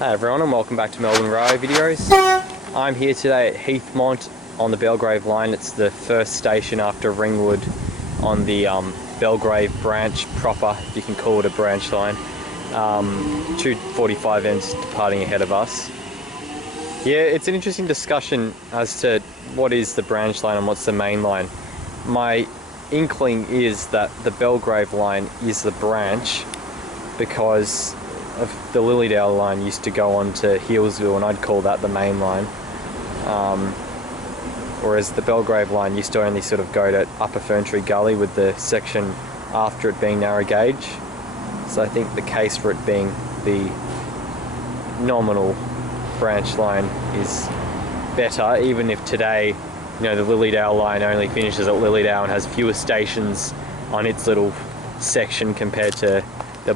Hey everyone, and welcome back to Melbourne Railway videos. I'm here today at Heathmont on the Belgrave line. It's the first station after Ringwood on the Belgrave branch proper, if you can call it a branch line. 245M's departing ahead of us. Yeah, it's an interesting discussion as to what is the branch line and what's the main line. My inkling is that the Belgrave line is the branch because of the Lilydale line used to go on to Healesville, and I'd call that the main line. Whereas the Belgrave line used to only sort of go to Upper Ferntree Gully with the section after it being narrow gauge. So I think the case for it being the nominal branch line is better, even if today, you know, the Lilydale line only finishes at Lilydale and has fewer stations on its little section compared to the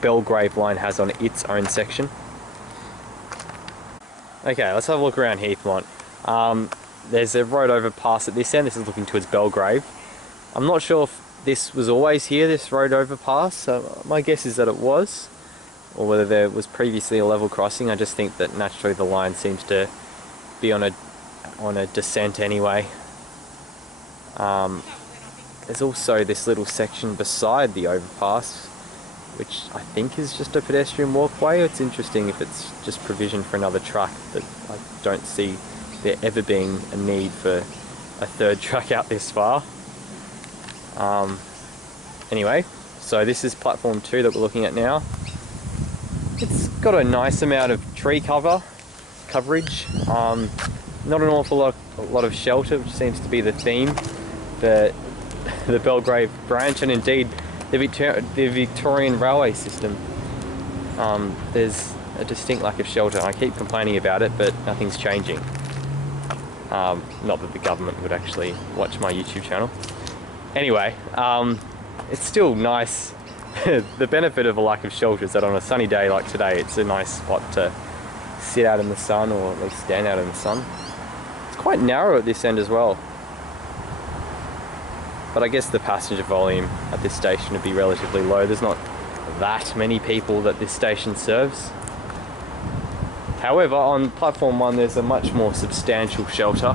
Belgrave line has on its own section. Okay, let's have a look around Heathmont. There's a road overpass at this end. This is looking towards Belgrave. I'm not sure if this was always here, this road overpass. My guess is that it was, or whether there was previously a level crossing. I just think that naturally the line seems to be on a descent anyway. There's also this little section beside the overpass, which I think is just a pedestrian walkway. It's interesting if it's just provision for another truck, but I don't see there ever being a need for a third truck out this far. Anyway, so this is platform 2 that we're looking at now. It's got a nice amount of tree coverage. Not an awful lot of shelter, which seems to be the theme for the Belgrave branch, and indeed the Victorian railway system. There's a distinct lack of shelter. I keep complaining about it, but nothing's changing. Not that the government would actually watch my YouTube channel. Anyway, it's still nice. The benefit of a lack of shelter is that on a sunny day like today, it's a nice spot to sit out in the sun, or at least stand out in the sun. It's quite narrow at this end as well. But I guess the passenger volume at this station would be relatively low. There's not that many people that this station serves. However, on platform 1 there's a much more substantial shelter.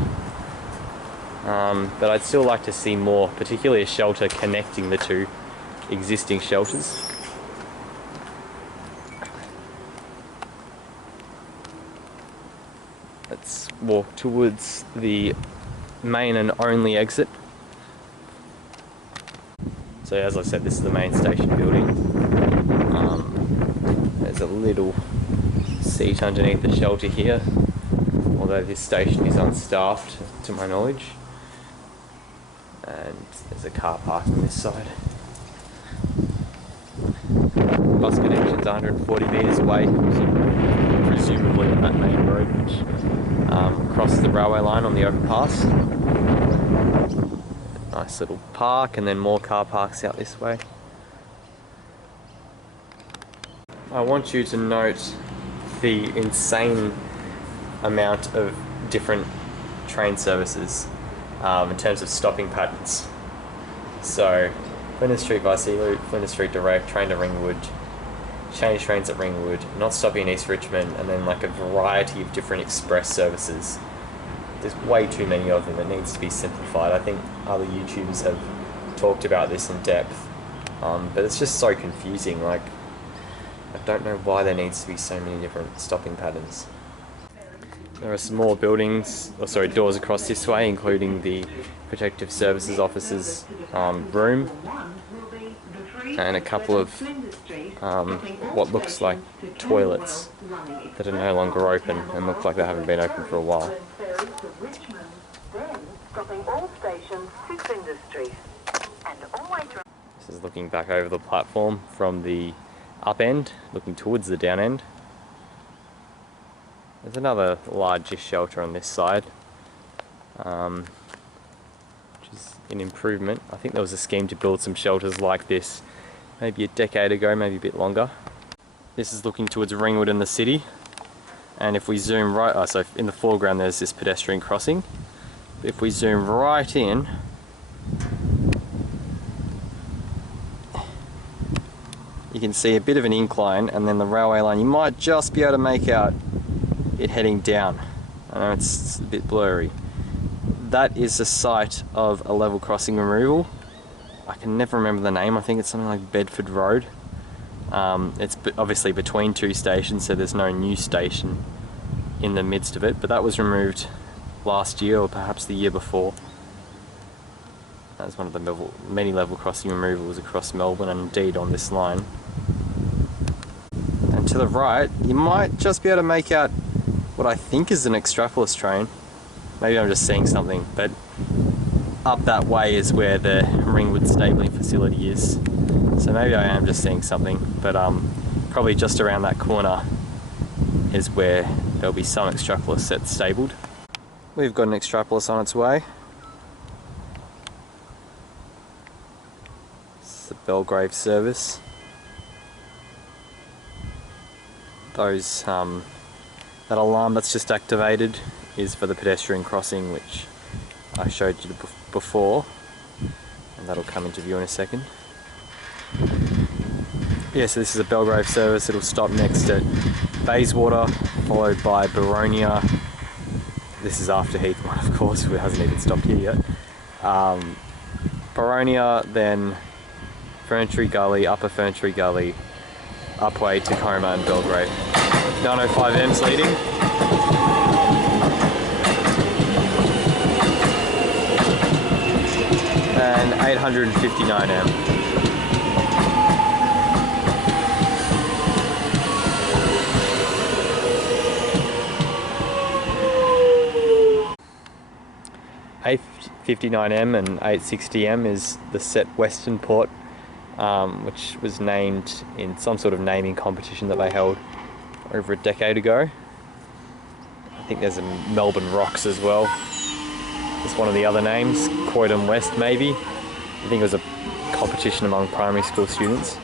But I'd still like to see more, particularly a shelter connecting the two existing shelters. Let's walk towards the main and only exit. So as I said, this is the main station building. There's a little seat underneath the shelter here, although this station is unstaffed to my knowledge. And there's a car park on this side. Bus connection's 140 metres away, so presumably on that main road which crosses the railway line on the overpass. Nice little park, and then more car parks out this way. I want you to note the insane amount of different train services in terms of stopping patterns. So Flinders Street Varsity Loop, Flinders Street Direct, train to Ringwood, change trains at Ringwood, not stopping in East Richmond, and then like a variety of different express services. There's way too many of them. It needs to be simplified. I think other YouTubers have talked about this in depth, but it's just so confusing. Like, I don't know why there needs to be so many different stopping patterns. There are some more buildings, doors across this way, including the Protective Services Officer's room, and a couple of what looks like toilets that are no longer open and look like they haven't been open for a while. This is looking back over the platform from the up end, looking towards the down end. There's another larger shelter on this side, which is an improvement. I think there was a scheme to build some shelters like this maybe a decade ago, maybe a bit longer. This is looking towards Ringwood and the city, and if we zoom right, so in the foreground there's this pedestrian crossing. If we zoom right in, you can see a bit of an incline, and then the railway line, you might just be able to make out it heading down. I know it's a bit blurry. That is the site of a level crossing removal. I can never remember the name. I think it's something like Bedford Road. It's obviously between two stations, so there's no new station in the midst of it, but that was removed last year or perhaps the year before. That was one of the many level crossing removals across Melbourne, and indeed on this line. And to the right, you might just be able to make out what I think is an Extrapolis train. Maybe I'm just seeing something, but up that way is where the Ringwood stabling facility is. So maybe I am just seeing something, but probably just around that corner is where there'll be some Extrapolis set stabled. We've got an Extrapolis on its way. It's the Belgrave service. Those that alarm that's just activated is for the pedestrian crossing, which I showed you before, and that'll come into view in a second. Yeah, so this is a Belgrave service. It'll stop next at Bayswater, followed by Boronia. This is after Heathmont, of course, it hasn't even stopped here yet. Boronia, then Ferntree Gully, Upper Ferntree Gully, Upway, Tacoma and Belgrave. 905M's leading. And 859M. A59M and 860M is the set Western Port, which was named in some sort of naming competition that they held over a decade ago. I think there's a Melbourne Rocks as well. It's one of the other names, Croydon West maybe. I think it was a competition among primary school students.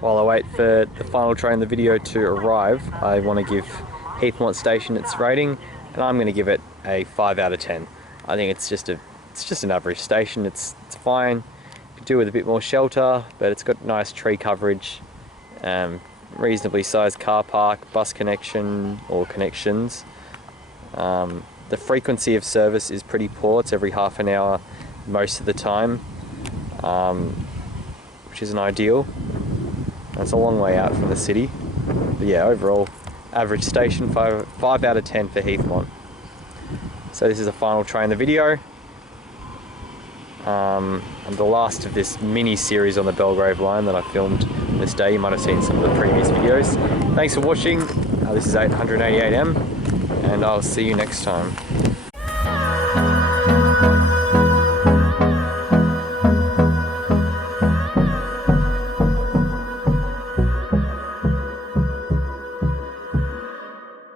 While I wait for the final train in the video to arrive, I want to give Heathmont Station its rating, and I'm going to give it a 5 out of 10. I think it's just an average station. It's fine. Could do with a bit more shelter, but it's got nice tree coverage, reasonably sized car park, bus connection or connections. The frequency of service is pretty poor. It's every half an hour most of the time, which isn't ideal. It's a long way out from the city. But yeah, overall, average station, 5 out of 10 for Heathmont. So this is the final train in the video. And the last of this mini-series on the Belgrave line that I filmed this day. You might have seen some of the previous videos. Thanks for watching. This is 888M, and I'll see you next time.